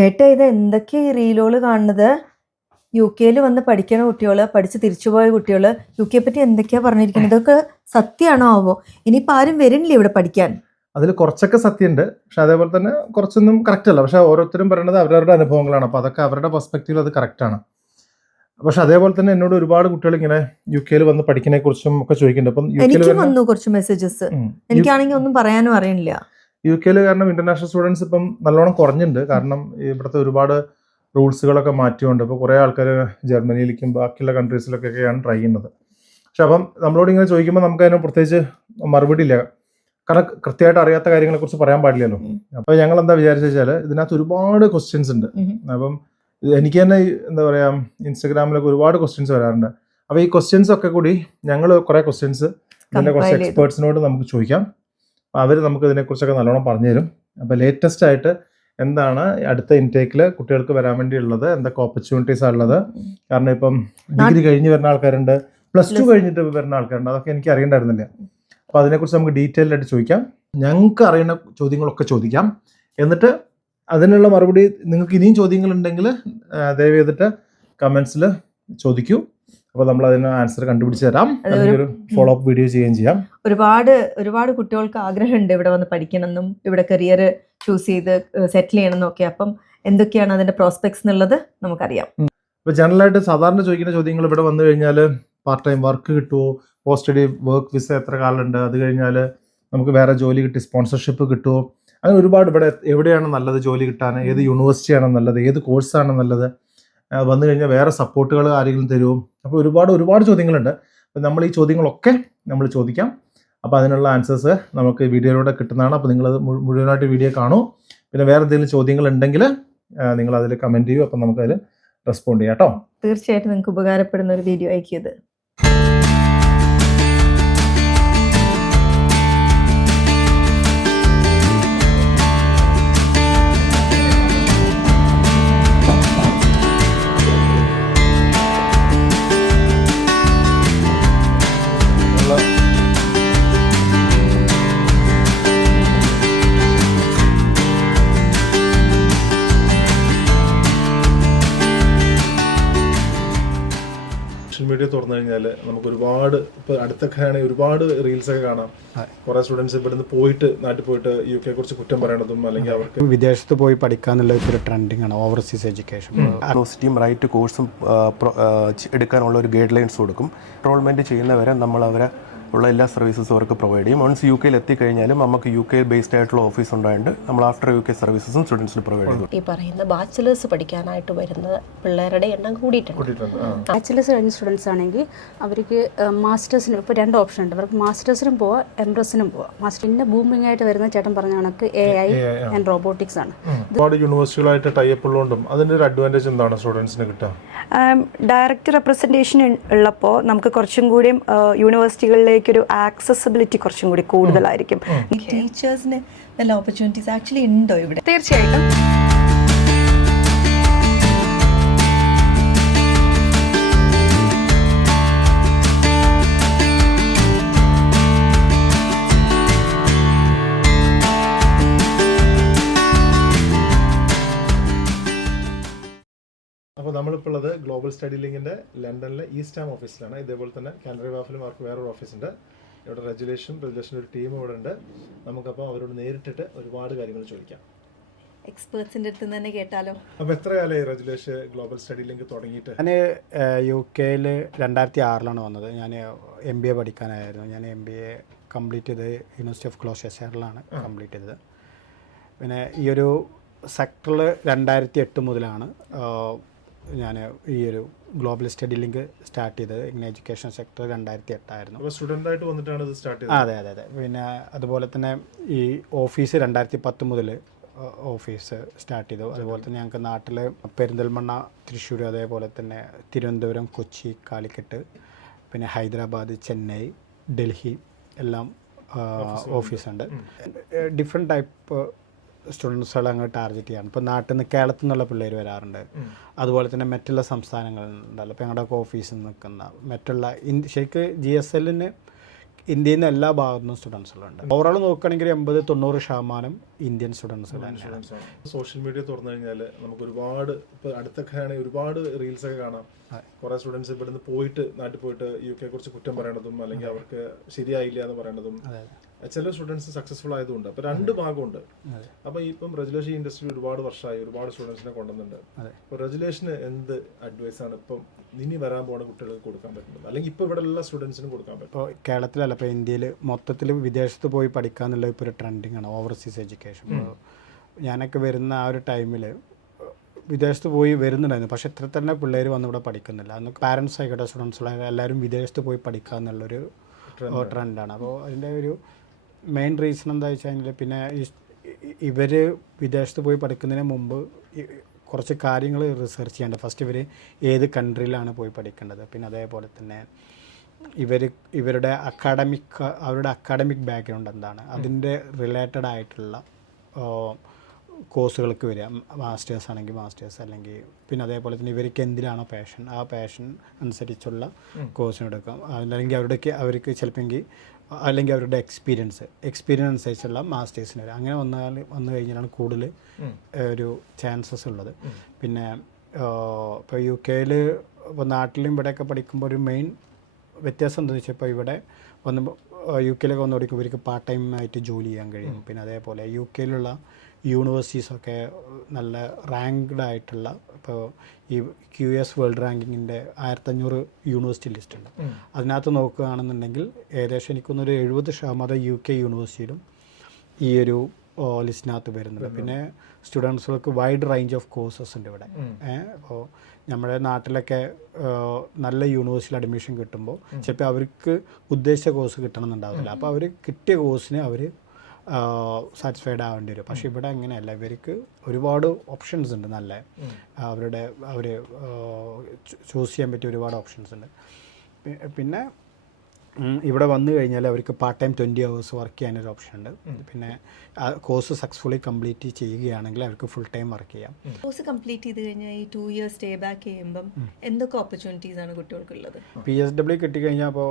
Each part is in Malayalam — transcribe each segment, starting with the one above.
ഏട്ടാ ഇത് എന്തൊക്കെയാ ഈ റീലുകൾ കാണുന്നത്? യു കെയിൽ വന്ന് പഠിക്കുന്ന കുട്ടികൾ പഠിച്ച് തിരിച്ചുപോയ കുട്ടികൾ യു കെയെ പറ്റി എന്തൊക്കെയാ പറഞ്ഞിരിക്കുന്നത്? ഇതൊക്കെ സത്യമാണോ ആവോ? ഇനിയിപ്പോൾ ആരും വരുന്നില്ല ഇവിടെ പഠിക്കാൻ? അതിൽ കുറച്ചൊക്കെ സത്യമുണ്ട്. പക്ഷെ അതേപോലെ തന്നെ കുറച്ചൊന്നും കറക്റ്റ് അല്ല. പക്ഷെ ഓരോരുത്തരും പറയുന്നത് അവരവരുടെ അനുഭവങ്ങളാണ്. അപ്പോൾ അതൊക്കെ അവരുടെ പെർസ്പെക്റ്റീവിൽ അത് കറക്റ്റാണ് പക്ഷെ അതേപോലെ തന്നെ എന്നോട് ഒരുപാട് കുട്ടികൾ ഇങ്ങനെ യു കെയിൽ വന്ന് പഠിക്കുന്നതിനെ കുറിച്ചും ഒക്കെ ചോദിക്കുന്നുണ്ട്. അപ്പം എനിക്കും വന്നു കുറച്ച് മെസ്സേജസ് എനിക്കാണെങ്കിൽ ഒന്നും പറയാനും അറിയണില്ല യു കെയിൽ കാരണം ഇന്റർനാഷണൽ സ്റ്റുഡൻസ് ഇപ്പം നല്ലോണം കുറഞ്ഞിട്ടുണ്ട് കാരണം ഇവിടുത്തെ ഒരുപാട് റൂൾസുകളൊക്കെ മാറ്റിയുണ്ട് ഇപ്പോൾ കുറേ ആൾക്കാർ ജർമ്മനിയിലേക്കും ബാക്കിയുള്ള കൺട്രീസിലൊക്കെയാണ് ട്രൈ ചെയ്യുന്നത്. പക്ഷെ അപ്പം നമ്മളോട് ഇങ്ങനെ ചോദിക്കുമ്പോൾ നമുക്ക് അതിന് പ്രത്യേകിച്ച് മറുപടി ഇല്ല. കാരണം കൃത്യമായിട്ട് അറിയാത്ത കാര്യങ്ങളെ കുറിച്ച് പറയാൻ പാടില്ലല്ലോ. അപ്പൊ അപ്പോൾ ഞങ്ങൾ എന്താ വിചാരിച്ചു വെച്ചാൽ ഇതിനകത്ത് ഒരുപാട് ക്വസ്റ്റ്യൻസ് ഉണ്ട്. അപ്പം എനിക്ക് തന്നെ എന്താ പറയാ ഇൻസ്റ്റഗ്രാമിലൊക്കെ ഒരുപാട് ക്വസ്റ്റ്യൻസ് വരാറുണ്ട്. അപ്പോൾ ഈ ക്വസ്റ്റ്യൻസ് ഒക്കെ കൂടി ഞങ്ങൾ കുറേ ക്വസ്റ്റ്യൻസ് കുറച്ച് എക്സ്പേർട്സിനോട് നമുക്ക് ചോദിക്കാം. അവർ നമുക്ക് ഇതിനെക്കുറിച്ചൊക്കെ നല്ലോണം പറഞ്ഞു തരും അപ്പോൾ ലേറ്റസ്റ്റ് ആയിട്ട് എന്താണ് അടുത്ത ഇൻടേക്കിൽ കുട്ടികൾക്ക് വരാൻ വേണ്ടിയുള്ളത് എന്തൊക്കെ ഓപ്പർച്യൂണിറ്റീസ് ഉള്ളത്. കാരണം ഇപ്പം ഡിഗ്രി കഴിഞ്ഞ് വരുന്ന ആൾക്കാരുണ്ട് പ്ലസ് ടു കഴിഞ്ഞിട്ട് വരുന്ന ആൾക്കാരുണ്ട്. അതൊക്കെ എനിക്ക് അറിയണ്ടായിരുന്നില്ല. അപ്പോൾ അതിനെക്കുറിച്ച് നമുക്ക് ഡീറ്റെയിൽ ആയിട്ട് ചോദിക്കാം. ഞങ്ങൾക്ക് അറിയുന്ന ചോദ്യങ്ങളൊക്കെ ചോദിക്കാം. എന്നിട്ട് അതിനുള്ള മറുപടി നിങ്ങൾക്ക് ഇനിയും ചോദ്യങ്ങളുണ്ടെങ്കിൽ ദയവ് ചെയ്തിട്ട് കമൻസിൽ ചോദിക്കൂ. അപ്പോൾ നമ്മൾ അതിന് ആൻസർ കണ്ടുപിടിച്ച് തരാം. ഒരു ഫോളോ അപ്പ് വീഡിയോ ചെയ്യുകയും ചെയ്യാം. ഒരുപാട് ഒരുപാട് കുട്ടികൾക്ക് ആഗ്രഹമുണ്ട് ഇവിടെ വന്ന് പഠിക്കണമെന്നും ഇവിടെ കരിയർ ചൂസ് ചെയ്ത് സെറ്റിൽ ചെയ്യണമെന്നും ഒക്കെ. അപ്പം എന്തൊക്കെയാണ് അതിന്റെ പ്രോസ്പെക്ട്സ് എന്നുള്ളത് നമുക്കറിയാം. അപ്പോൾ ജനറലായിട്ട് സാധാരണ ചോദിക്കുന്ന ചോദ്യങ്ങൾ ഇവിടെ വന്നു കഴിഞ്ഞാൽ പാർട്ട് ടൈം വർക്ക് കിട്ടുമോ പോസ്റ്റ് സ്റ്റഡി വർക്ക് വിസ എത്ര കാലമുണ്ട്? അത് കഴിഞ്ഞാൽ നമുക്ക് വേറെ ജോലി കിട്ടി സ്പോൺസർഷിപ്പ് കിട്ടുമോ അങ്ങനെ ഒരുപാട് ഇവിടെ എവിടെയാണ് നല്ലത് ജോലി കിട്ടാൻ? ഏത് യൂണിവേഴ്സിറ്റിയാണ് നല്ലത്? ഏത് കോഴ്സാണ് നല്ലത്? വന്നു കഴിഞ്ഞാൽ വേറെ സപ്പോർട്ടുകൾ ആരെങ്കിലും തരുമോ? അപ്പോൾ ഒരുപാട് ഒരുപാട് ചോദ്യങ്ങളുണ്ട്. അപ്പോൾ നമ്മൾ ഈ ചോദ്യങ്ങളൊക്കെ നമ്മൾ ചോദിക്കാം. അപ്പോൾ അതിനുള്ള ആൻസേഴ്സ് നമുക്ക് വീഡിയോയിലൂടെ കിട്ടുന്നതാണ്. അപ്പോൾ നിങ്ങൾ മുഴുവനായിട്ട് വീഡിയോ കാണൂ. പിന്നെ വേറെ എന്തെങ്കിലും ചോദ്യങ്ങൾ ഉണ്ടെങ്കിൽ നിങ്ങൾ അതിൽ കമന്റ് ചെയ്യൂ. അപ്പോൾ നമുക്കതിൽ റെസ്പോണ്ട് ചെയ്യാം കേട്ടോ. തീർച്ചയായിട്ടും നിങ്ങൾക്ക് ഉപകാരപ്പെടുന്ന ഒരു വീഡിയോ അയക്കിയത് അടുത്തൊക്കെ ആണെങ്കിൽ ഒരുപാട് റീൽസ് ഒക്കെ കാണാം. കുറെ സ്റ്റുഡൻസ് ഇവിടുന്ന് പോയിട്ട് നാട്ടിൽ പോയിട്ട് യു കെ കുറിച്ച് കുറ്റം പറയണതും അല്ലെങ്കിൽ അവർക്ക് വിദേശത്ത് പോയി പഠിക്കാനുള്ള ഒരു ട്രെൻഡിങ് ആണ് ഓവർസീസ് എഡ്യൂക്കേഷൻ യൂണിവേഴ്സിറ്റിയും റൈറ്റ് കോഴ്സും എടുക്കാനുള്ള ഒരു ഗൈഡ് ലൈൻസ് കൊടുക്കും. എൻറോൾമെന്റ് ചെയ്യുന്നവരെ നമ്മൾ അവരെ ഉള്ള എല്ലാ സർവീസസും അവർക്ക് പ്രൊവൈഡ് ചെയ്യും. വൺസ് യു കെയിൽ എത്തിക്കഴിഞ്ഞാലും നമുക്ക് യു കെ ബേസ്ഡ് ആയിട്ടുള്ള ഓഫീസ് ഉണ്ടായിട്ട് നമ്മൾ ആഫ്റ്റർ യു കെ സർവീസസും സ്റ്റുഡൻസിന് പ്രൊവൈഡ് ചെയ്യും ഈ പറയുന്ന ബാച്ചിലേഴ്സ് പഠിക്കാനായിട്ട് വരുന്ന പിള്ളേരുടെ എണ്ണം കൂടിയിട്ടുണ്ട്. ബാച്ചിലേഴ്സ് കഴിഞ്ഞ സ്റ്റുഡൻസ് ആണെങ്കിൽ അവർക്ക് മാസ്റ്റേഴ്സിന് ഇപ്പോൾ രണ്ട് ഓപ്ഷൻ ഉണ്ട്. അവർക്ക് മാസ്റ്റേഴ്സിനും പോവാം എംബ്രസിനും പോവാം. മാസ്റ്റർ പിന്നെ ബൂമിംഗ് ആയിട്ട് വരുന്ന ചേട്ടൻ പറഞ്ഞ കണക്ക് എ ഐ ആൻഡ് റോബോട്ടിക്സ് ആണ്. ഒരുപാട് യൂണിവേഴ്സിറ്റികളായിട്ട് ടൈപ്പ് ഉള്ളതുകൊണ്ടും അതിന്റെ ഒരു അഡ്വാന്റേജ് എന്താണ് സ്റ്റുഡൻസിന് കിട്ടുക? ഡയറക്റ്റ് റെപ്രസെന്റേഷൻ ഉള്ളപ്പോൾ നമുക്ക് കുറച്ചും കൂടി യൂണിവേഴ്സിറ്റികളിലേക്കൊരു ആക്സസിബിലിറ്റി കുറച്ചും കൂടി കൂടുതലായിരിക്കും. ടീച്ചേഴ്സിന് നല്ല ഓപ്പർച്യൂണിറ്റീസ് ആക്ച്വലി ഉണ്ടോ ഇവിടെ? തീർച്ചയായിട്ടും. ഗ്ലോബൽ സ്റ്റഡി ലിങ്കിന്റെ ലണ്ടനിലെ ഈസ്റ്റ് ആം ഓഫീസിലാണ് ഇതേപോലെ തന്നെ കാനറി വാഫിലും അവർക്ക് വേറൊരു ഓഫീസുണ്ട് ഇവിടെ റെജുലേഷൻ റെജുലേഷന്റെ ഒരു ടീം ഇവിടെ ഉണ്ട്. നമുക്കപ്പം അവരോട് നേരിട്ടിട്ട് ഒരുപാട് കാര്യങ്ങൾ ചോദിക്കാം. എക്സ്പേർട്സിന്റെ അടുത്ത് തന്നെ കേട്ടാലോ? അപ്പോൾ എത്ര കാലമായി റെജുലേഷൻ ഗ്ലോബൽ സ്റ്റഡി ലിങ്ക് തുടങ്ങിയിട്ട്? ഞാൻ യു കെയിൽ രണ്ടായിരത്തി ആറിലാണ് വന്നത്. ഞാൻ എം ബി എ പഠിക്കാനായിരുന്നു. ഞാൻ എം ബി എ കംപ്ലീറ്റ് ചെയ്ത് യൂണിവേഴ്സിറ്റി ഓഫ് ക്ലോഷേഷറിലാണ് കംപ്ലീറ്റ് ചെയ്തത്. പിന്നെ ഈ ഒരു സെക്ടറിൽ രണ്ടായിരത്തി എട്ട് മുതലാണ് ഞാൻ ഈ ഒരു ഗ്ലോബൽ സ്റ്റഡി ലിങ്ക് സ്റ്റാർട്ട് ചെയ്തത് ഇങ്ങനെ എഡ്യൂക്കേഷൻ സെക്ടർ രണ്ടായിരത്തി എട്ടായിരുന്നു സ്റ്റുഡന്റായിട്ട് സ്റ്റുഡന്റ് ആയിട്ട് വന്നിട്ടാണ് ഇത് സ്റ്റാർട്ട് ചെയ്തത്? അതെ അതെ അതെ. പിന്നെ അതുപോലെ തന്നെ ഈ ഓഫീസ് രണ്ടായിരത്തി പത്ത് മുതൽ ഓഫീസ് സ്റ്റാർട്ട് ചെയ്തു. അതുപോലെ തന്നെ ഞങ്ങൾക്ക് നാട്ടിൽ പെരിന്തൽമണ്ണ തൃശ്ശൂർ അതേപോലെ തന്നെ തിരുവനന്തപുരം കൊച്ചി കാലിക്കട്ട് പിന്നെ ഹൈദരാബാദ് ചെന്നൈ ഡൽഹി എല്ലാം ഓഫീസുണ്ട് ഡിഫറെന്റ് ടൈപ്പ് സ്റ്റുഡൻസുകളെ അങ്ങ് ടാർഗറ്റ് ചെയ്യാണ്. ഇപ്പോൾ നാട്ടിൽ നിന്ന് കേരളത്തിൽ നിന്നുള്ള പിള്ളേർ വരാറുണ്ട് അതുപോലെ തന്നെ മറ്റുള്ള സംസ്ഥാനങ്ങളിൽ നിന്നുണ്ടല്ലോ ഇപ്പോൾ ഞങ്ങളുടെ ഓഫീസിൽ നിൽക്കുന്ന മറ്റുള്ള ഇന്ത്യ ശരിക്ക് ജി എസ് എല്ലിന് ഇന്ത്യയിൽ നിന്ന് എല്ലാ ഭാഗത്തു നിന്നും സ്റ്റുഡൻസുകളുണ്ട് ഓവറോൾ നോക്കുകയാണെങ്കിൽ എൺപത് തൊണ്ണൂറ് ശതമാനം ഇന്ത്യൻ സ്റ്റുഡൻസുകൾ തന്നെയാണ്. സോഷ്യൽ മീഡിയ തുറന്നു കഴിഞ്ഞാൽ നമുക്ക് ഒരുപാട് ഇപ്പോൾ അടുത്തൊക്കെ ആണെങ്കിൽ ഒരുപാട് റീൽസ് ഒക്കെ കാണാം. കുറെ സ്റ്റുഡൻസ് ഇവിടുന്ന് പോയിട്ട് നാട്ടിൽ പോയിട്ട് യു കെ കുറിച്ച് കുറ്റം പറയണതും അല്ലെങ്കിൽ അവർക്ക് ശരിയായില്ല എന്ന് പറയണതും. ചില സ്റ്റുഡൻസ് സക്സസ്ഫുൾ ആയതുകൊണ്ട്. അപ്പൊ രണ്ട് ഭാഗമുണ്ട്. അപ്പൊ ഇപ്പം റെജുലേഷൻ ഇൻഡസ്ട്രി ഒരുപാട് വർഷമായി ഒരുപാട് സ്റ്റുഡൻസിനെ കൊണ്ടുവന്നിട്ടുണ്ട്. അപ്പൊ റെജുലേഷന് എന്ത് അഡ്വൈസ് ആണ് ഇപ്പം ഇനി വരാൻ പോകുന്ന കുട്ടികൾക്ക് കൊടുക്കാൻ പറ്റുന്നത്? അല്ലെങ്കിൽ ഇപ്പൊ ഇവിടെ എല്ലാ സ്റ്റുഡൻസിനും കൊടുക്കാൻ പറ്റും ഇപ്പോൾ കേരളത്തിലല്ല ഇപ്പോൾ ഇന്ത്യയിൽ മൊത്തത്തിൽ വിദേശത്ത് പോയി പഠിക്കുക എന്നുള്ളത് ഇപ്പോൾ ഒരു ട്രെൻഡിങ് ആണ് ഓവർസീസ് എഡ്യൂക്കേഷൻ ഇപ്പോൾ ഞാനൊക്കെ വരുന്ന ആ ഒരു ടൈമിൽ വിദേശത്ത് പോയി വരുന്നുണ്ടായിരുന്നു. പക്ഷെ ഇത്ര തന്നെ പിള്ളേർ വന്ന് ഇവിടെ പഠിക്കുന്നില്ല. അന്ന് പാരൻസ് ആയിക്കോട്ടെ സ്റ്റുഡൻസ് എല്ലാവരും വിദേശത്ത് പോയി പഠിക്കുക എന്നുള്ളൊരു ട്രെൻഡാണ് അപ്പോൾ അതിന്റെ ഒരു മെയിൻ റീസൺ എന്താ വെച്ച് കഴിഞ്ഞാൽ പിന്നെ ഇവർ വിദേശത്ത് പോയി പഠിക്കുന്നതിന് മുമ്പ് കുറച്ച് കാര്യങ്ങൾ റിസർച്ച് ചെയ്യേണ്ടത് ഫസ്റ്റ് ഇവർ ഏത് കൺട്രിയിലാണ് പോയി പഠിക്കേണ്ടത്? പിന്നെ അതേപോലെ തന്നെ ഇവർ ഇവരുടെ അക്കാഡമിക് അവരുടെ അക്കാഡമിക് ബാക്ക്ഗ്രൗണ്ട് എന്താണ്? അതിന്റെ റിലേറ്റഡ് ആയിട്ടുള്ള കോഴ്സുകൾക്ക് വരിക. മാസ്റ്റേഴ്സ് ആണെങ്കിൽ മാസ്റ്റേഴ്സ് അല്ലെങ്കിൽ പിന്നെ അതേപോലെ തന്നെ ഇവർക്ക് എന്തിലാണോ പാഷൻ ആ പാഷൻ അനുസരിച്ചുള്ള കോഴ്സിനെടുക്കാം അല്ലെങ്കിൽ അവരുടെ അവർക്ക് ചിലപ്പോൾ അല്ലെങ്കിൽ അവരുടെ എക്സ്പീരിയൻസ് എക്സ്പീരിയൻസ് അനുസരിച്ചുള്ള മാസ്റ്റേഴ്സിന് വരെ. അങ്ങനെ വന്നാൽ വന്നു കഴിഞ്ഞാലാണ് കൂടുതൽ ഒരു ചാൻസസ് ഉള്ളത്. പിന്നെ ഇപ്പോൾ യു കെയിൽ ഇപ്പോൾ നാട്ടിലും ഇവിടെയൊക്കെ പഠിക്കുമ്പോൾ ഒരു മെയിൻ വ്യത്യാസം എന്താണെന്ന് വെച്ചാൽ ഇപ്പോൾ ഇവിടെ വന്ന് യു കെയിലൊക്കെ വന്ന് പഠിക്കുമ്പോൾ ഇവർക്ക് പാർട്ട് ടൈം ആയിട്ട് ജോലി ചെയ്യാൻ കഴിയും. പിന്നെ അതേപോലെ യു കെയിലുള്ള യൂണിവേഴ്സിറ്റീസൊക്കെ നല്ല റാങ്ക്ഡ് ആയിട്ടുള്ള ഇപ്പോൾ ഈ ക്യു എസ് വേൾഡ് റാങ്കിങ്ങിന്റെ ആയിരത്തഞ്ഞൂറ് യൂണിവേഴ്സിറ്റി ലിസ്റ്റ് ഉണ്ട് അതിനകത്ത് നോക്കുകയാണെന്നുണ്ടെങ്കിൽ ഏകദേശം എനിക്കൊന്നൊരു എഴുപത് ശതമാനം യു കെ യൂണിവേഴ്സിറ്റിയിലും ഈ ഒരു ലിസ്റ്റിനകത്ത് വരുന്നുണ്ട് പിന്നെ സ്റ്റുഡൻസുകൾക്ക് വൈഡ് റേഞ്ച് ഓഫ് കോഴ്സസ് ഉണ്ട് ഇവിടെ. അപ്പോൾ നമ്മുടെ നാട്ടിലൊക്കെ നല്ല യൂണിവേഴ്സിറ്റിയിൽ അഡ്മിഷൻ കിട്ടുമ്പോൾ ചിലപ്പോൾ അവർക്ക് ഉദ്ദേശിച്ച കോഴ്സ് കിട്ടണമെന്നുണ്ടാവില്ല. അപ്പോൾ അവർ കിട്ടിയ കോഴ്സിന് അവർ സാറ്റിസ്ഫൈഡ് ആവേണ്ടി വരും പക്ഷേ ഇവിടെ അങ്ങനെയല്ല. ഇവർക്ക് ഒരുപാട് ഓപ്ഷൻസ് ഉണ്ട് നല്ല. അവരുടെ അവർ ചൂസ് ചെയ്യാൻ പറ്റിയ ഒരുപാട് ഓപ്ഷൻസ് ഉണ്ട്. പിന്നെ ഇവിടെ വന്നു കഴിഞ്ഞാൽ അവർക്ക് part time twenty hours work ചെയ്യാനൊരു ഓപ്ഷൻ ഉണ്ട്. പിന്നെ ആ കോഴ്സ് സക്സസ്ഫുള്ളി കംപ്ലീറ്റ് ചെയ്യുകയാണെങ്കിൽ അവർക്ക് ഫുൾ ടൈം വർക്ക് ചെയ്യാം. കോഴ്സ് കംപ്ലീറ്റ് ചെയ്ത് കഴിഞ്ഞാൽ ഈ ടു ഇയേഴ്സ് സ്റ്റേ ബാക്ക് ചെയ്യുമ്പം എന്തൊക്കെ ഓപ്പർച്യൂണിറ്റീസ് ആണ് കുട്ടികൾക്കുള്ളത്? പി എസ് ഡബ്ല്യു കിട്ടിക്കഴിഞ്ഞാൽ അപ്പോൾ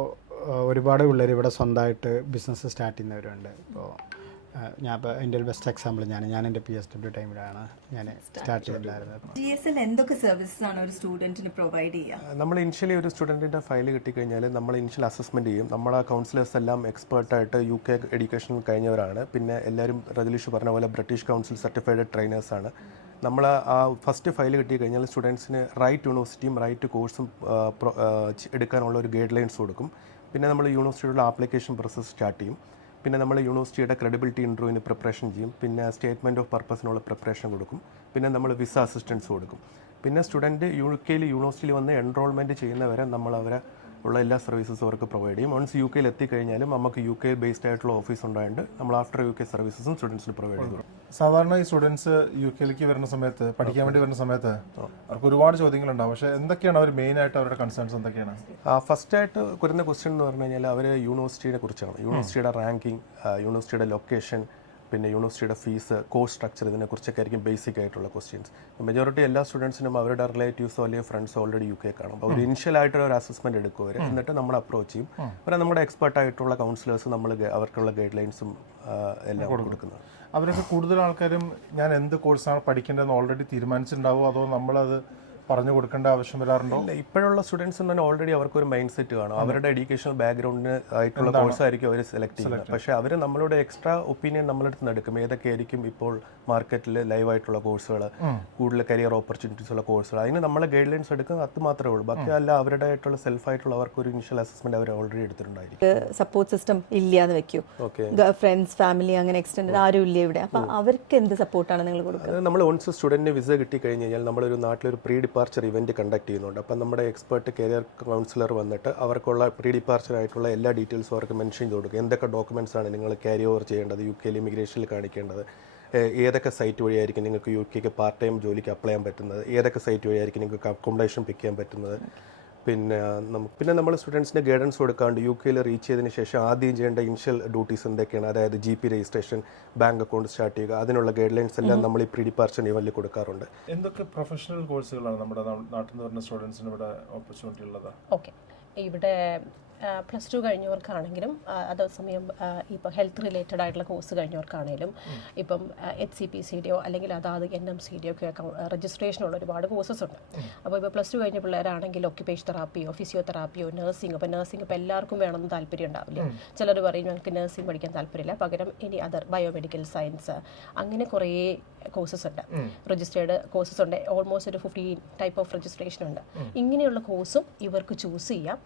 ഒരുപാട് പിള്ളേർ ഇവിടെ സ്വന്തമായിട്ട് ബിസിനസ് സ്റ്റാർട്ട് ചെയ്യുന്നവരുണ്ട്. ഇപ്പോൾ ഞാൻ ഇപ്പോൾ എന്റെ ഒരു ബെസ്റ്റ് എക്സാമ്പിൾ ഞാൻ ഞാൻ എന്റെ പി എസ് ഡബ്ല്യു ടൈമിലാണ് ഞാൻ സ്റ്റാർട്ട് ചെയ്തിട്ടുണ്ടായിരുന്നത്. ജി എസ് എൽ എന്തൊക്കെ സർവീസസ് ആണ് ഒരു സ്റ്റുഡന്റിന് പ്രൊവൈഡ് ചെയ്യുക? നമ്മൾ ഇനിഷ്യലി ഒരു സ്റ്റുഡന്റിന്റെ ഫയൽ കിട്ടിക്കഴിഞ്ഞാൽ നമ്മൾ ഇനിഷ്യൽ അസസ്മെന്റ് ചെയ്യും. നമ്മളെ കൗൺസിലേഴ്സ് എല്ലാം എക്സ്പേർട്ടായിട്ട് യു കെ എഡ്യൂക്കേഷൻ കഴിഞ്ഞവരാണ്. പിന്നെ എല്ലാവരും റജലീഷ് പറഞ്ഞ പോലെ ബ്രിട്ടീഷ് കൗൺസിൽ സർട്ടിഫൈഡ് ട്രെയിനേഴ്സാണ് നമ്മൾ ആ ഫസ്റ്റ് ഫയൽ കിട്ടി കഴിഞ്ഞാൽ സ്റ്റുഡൻസിന് റൈറ്റ് യൂണിവേഴ്സിറ്റിയും റൈറ്റ് കോഴ്സും എടുക്കാനുള്ള ഒരു ഗൈഡ് ലൈൻസ് കൊടുക്കും. പിന്നെ നമ്മൾ യൂണിവേഴ്സിറ്റിയുടെ ആപ്ലിക്കേഷൻ പ്രോസസ്സ് സ്റ്റാർട്ട് ചെയ്യും. പിന്നെ നമ്മൾ യൂണിവേഴ്സിറ്റിയുടെ ക്രെഡിബിലിറ്റി ഇന്റർവ്യൂവിന് പ്രിപ്പറേഷൻ ചെയ്യും. പിന്നെ സ്റ്റേറ്റ്മെന്റ് ഓഫ് പർപ്പസിനുള്ള പ്രിപ്പറേഷൻ കൊടുക്കും. പിന്നെ നമ്മൾ വിസ അസിസ്റ്റൻസ് കൊടുക്കും. പിന്നെ സ്റ്റുഡന്റ് യു കെയിൽ യൂണിവേഴ്സിറ്റിയിൽ വന്ന് എൻറോൾമെന്റ് ചെയ്യുന്നവരെ നമ്മൾ അവരെ ഉള്ള എല്ലാ സർവീസസും അവർക്ക് പ്രൊവൈഡ് ചെയ്യും. വൺസ് യു കെയിൽ എത്തിക്കഴിഞ്ഞാലും നമുക്ക് യു കെ ബേസ്ഡ് ആയിട്ടുള്ള ഓഫീസ് ഉണ്ടായിട്ട് നമ്മൾ ആഫ്റ്റർ യു കെ സർവീസസും സ്റ്റുഡൻസിന് പ്രൊവൈഡ് ചെയ്തു സാധാരണ ഈ സ്റ്റുഡൻസ് യു കെയിലേക്ക് വരുന്ന സമയത്ത് പഠിക്കാൻ വേണ്ടി വരുന്ന സമയത്ത് അവർക്ക് ഒരുപാട് ചോദ്യങ്ങളുണ്ടാവും. പക്ഷേ എന്തൊക്കെയാണ് അവർ മെയിൻ ആയിട്ട് അവരുടെ കൺസേൺസ് എന്തൊക്കെയാണ്? ഫസ്റ്റ് ആയിട്ട് വരുന്ന ക്വസ്റ്റ്യൻ എന്ന് പറഞ്ഞു കഴിഞ്ഞാൽ അവർ യൂണിവേഴ്സിറ്റിയെ കുറിച്ചാണ്. യൂണിവേഴ്സിറ്റിയുടെ റാങ്കിങ് യൂണിവേഴ്സിറ്റിയുടെ ലൊക്കേഷൻ പിന്നെ യൂണിവേഴ്സിറ്റിയുടെ ഫീസ് കോഴ്സ് സ്ട്രക്ചർ ഇതിനെക്കുറിച്ചൊക്കെ ആയിരിക്കും ബേസിക് ആയിട്ടുള്ള ക്വസ്റ്റ്യൻസ് മെജോറിറ്റി എല്ലാ സ്റ്റുഡൻസിനും അവരുടെ റിലേറ്റീവ്സോ അല്ലെങ്കിൽ ഫ്രണ്ട്സോ ഓൾറെഡി യു കെ കാണും അപ്പോൾ ഒരു ഇനിഷ്യൽ ആയിട്ട് ഒരു അസസ്മെന്റ് എടുക്കും അവർ എന്നിട്ട് നമ്മൾ അപ്രോച്ച് ചെയ്യും. അവരെ നമ്മുടെ എക്സ്പെർട്ട് ആയിട്ടുള്ള കൗൺസിലേഴ്സ് നമ്മൾ അവർക്കുള്ള ഗൈഡ് ലൈൻസും എല്ലാം കൊടുക്കുന്നത്. അവരൊക്കെ കൂടുതൽ ആൾക്കാരും ഞാൻ എന്ത് കോഴ്സാണ് പഠിക്കേണ്ടതെന്ന് ഓൾറെഡി തീരുമാനിച്ചിട്ടുണ്ടാവോ? അതോ നമ്മളത് പറഞ്ഞു കൊടുക്കേണ്ട ആവശ്യം വരാറുണ്ടോ? ഇല്ല ഇപ്പോഴുള്ള സ്റ്റുഡൻസ് തന്നെ ഓൾറെഡി അവർക്ക് ഒരു മൈൻഡ് സെറ്റ് കാണും അവരുടെ എഡ്യൂക്കേഷണൽ ബാക്ക്ഗ്രൗണ്ടിന് ആയിട്ടുള്ള കോഴ്സ് ആയിരിക്കും അവർ സെലക്ട് ചെയ്യുന്നത്. പക്ഷേ അവർ നമ്മളുടെ എക്സ്ട്രാ ഒപ്പീനിയൻ നമ്മളെടുത്ത് അടുത്ത് നിന്ന് എടുക്കും. ഏതൊക്കെ ആയിരിക്കും ഇപ്പോൾ മാർക്കറ്റിൽ ലൈവ് ആയിട്ടുള്ള കോഴ്സുകൾ കൂടുതൽ കരിയർ ഓപ്പർച്യൂണിറ്റീസ് ഉള്ള കോഴ്സുകൾ അതിന് നമ്മളെ ഗൈഡ് ലൈൻസ് എടുക്കുക അത് മാത്രമേ ഉള്ളൂ. ബാക്കി അല്ല അവരുടെ ആയിട്ടുള്ള സെൽഫ് ആയിട്ടുള്ള അവർക്ക് ഒരു ഇനിഷ്യൽ അസസ്മെന്റ് അവർ ഓൾറെഡി എടുത്തിട്ടുണ്ടായിരിക്കും. സപ്പോർട്ട് സിസ്റ്റം ഇല്ല എന്ന് വെക്കൂ. ഓക്കെ ഫ്രണ്ട്സ് ഫാമിലി അങ്ങനെ എക്സ്റ്റൻഡ് ആരും ഇല്ല ഇവിടെ. അപ്പൊ അവർക്ക് എന്ത് സപ്പോർട്ടാണ് നിങ്ങൾ കൊടുക്കുന്നത് നമ്മൾ ഓൺസ് സ്റ്റുഡന്റിന് വിസ കിട്ടി കഴിഞ്ഞ് കഴിഞ്ഞാൽ നമ്മളൊരു നാട്ടിലൊരു പ്രീ ഡിപ്പാർച്ചർ ഇവന്റ് കണ്ടക്ട് ചെയ്യുന്നുണ്ട്. അപ്പം നമ്മുടെ എക്സ്പേർട്ട് കരിയർ കൗൺസിലർ വന്നിട്ട് അവർക്കുള്ള പ്രീ ഡിപ്പാർച്ചർ ആയിട്ടുള്ള എല്ലാ ഡീറ്റെയിൽസും അവർക്ക് മെൻഷൻ ചെയ്ത് കൊടുക്കും. എന്തൊക്കെ ഡോക്യുമെന്റ്സ് ആണ് നിങ്ങൾ കാരി ഓവർ ചെയ്യേണ്ടത്? യു കെയിൽ ഇമിഗ്രേഷനിൽ കാണിക്കേണ്ടത്. ഏതൊക്കെ സൈറ്റ് വഴിയായിരിക്കും നിങ്ങൾക്ക് യു കെക്ക് പാർട്ട് ടൈം ജോലിക്ക് അപ്ലൈ ചെയ്യാൻ പറ്റുന്നത്? ഏതൊക്കെ സൈറ്റ് വഴിയായിരിക്കും നിങ്ങൾക്ക് അക്കോമഡേഷൻ പിക്ക് ചെയ്യാൻ പറ്റുന്നത്? പിന്നെ നമുക്ക് പിന്നെ നമ്മൾ സ്റ്റുഡൻസിന് ഗൈഡൻസ് കൊടുക്കാണ്ട് യു കെയിൽ റീച്ച് ചെയ്തതിന് ശേഷം ആദ്യം ചെയ്യേണ്ട ഇനിഷ്യൽ ഡ്യൂട്ടീസ് എന്തൊക്കെയാണ്? അതായത് G P registration bank account start ചെയ്യുക അതിനുള്ള ഗൈഡ് ലൈൻസ് എല്ലാം നമ്മൾ ഈ പ്രീ ഡിപ്പാർച്ചർ ലെവലിൽ കൊടുക്കാറുണ്ട്. എന്തൊക്കെ പ്രൊഫഷണൽ കോഴ്സുകളാണ് നമ്മുടെ നാട്ടിൽ നിന്ന് വരുന്ന സ്റ്റുഡൻസിന് ഇവിടെ ഓപ്പർച്യൂണിറ്റി ഉള്ളത്? ഓക്കെ ഇവിടെ പ്ലസ് ടു കഴിഞ്ഞവർക്കാണെങ്കിലും അതേ അതേസമയം ഇപ്പോൾ ഹെൽത്ത് റിലേറ്റഡ് ആയിട്ടുള്ള കോഴ്സ് കഴിഞ്ഞവർക്കാണെങ്കിലും ഇപ്പം എച്ച് സി പി സി ഡിയോ അല്ലെങ്കിൽ അതാത് എൻ എം സി ഡിയോ ഒക്കെ രജിസ്ട്രേഷനുള്ള ഒരുപാട് കോഴ്സസ് ഉണ്ട്. അപ്പോൾ ഇപ്പോൾ പ്ലസ് ടു കഴിഞ്ഞ പിള്ളേരാണെങ്കിൽ ഒക്യുപേഷൻ തെറാപ്പിയോ ഫിസിയോതെറാപ്പിയോ നഴ്സിംഗ് അപ്പോൾ നഴ്സിംഗ് ഇപ്പോൾ എല്ലാവർക്കും വേണമെന്ന് താല്പര്യം ഉണ്ടാവില്ല? ചിലർ പറയും ഞങ്ങൾക്ക് നഴ്സിംഗ് പഠിക്കാൻ താല്പര്യമില്ല. പകരം ഇനി അതർ ബയോമെഡിക്കൽ സയൻസ് അങ്ങനെ കുറേ കോഴ്സസ് ഉണ്ട്. രജിസ്റ്റേർഡ് കോഴ്സസ് ഉണ്ട്. ഓൾമോസ്റ്റ് ഒരു ഫിഫ്റ്റീൻ ടൈപ്പ് ഓഫ് രജിസ്ട്രേഷൻ ഉണ്ട്. ഇങ്ങനെയുള്ള കോഴ്സും ഇവർക്ക് ചൂസ് ചെയ്യാം.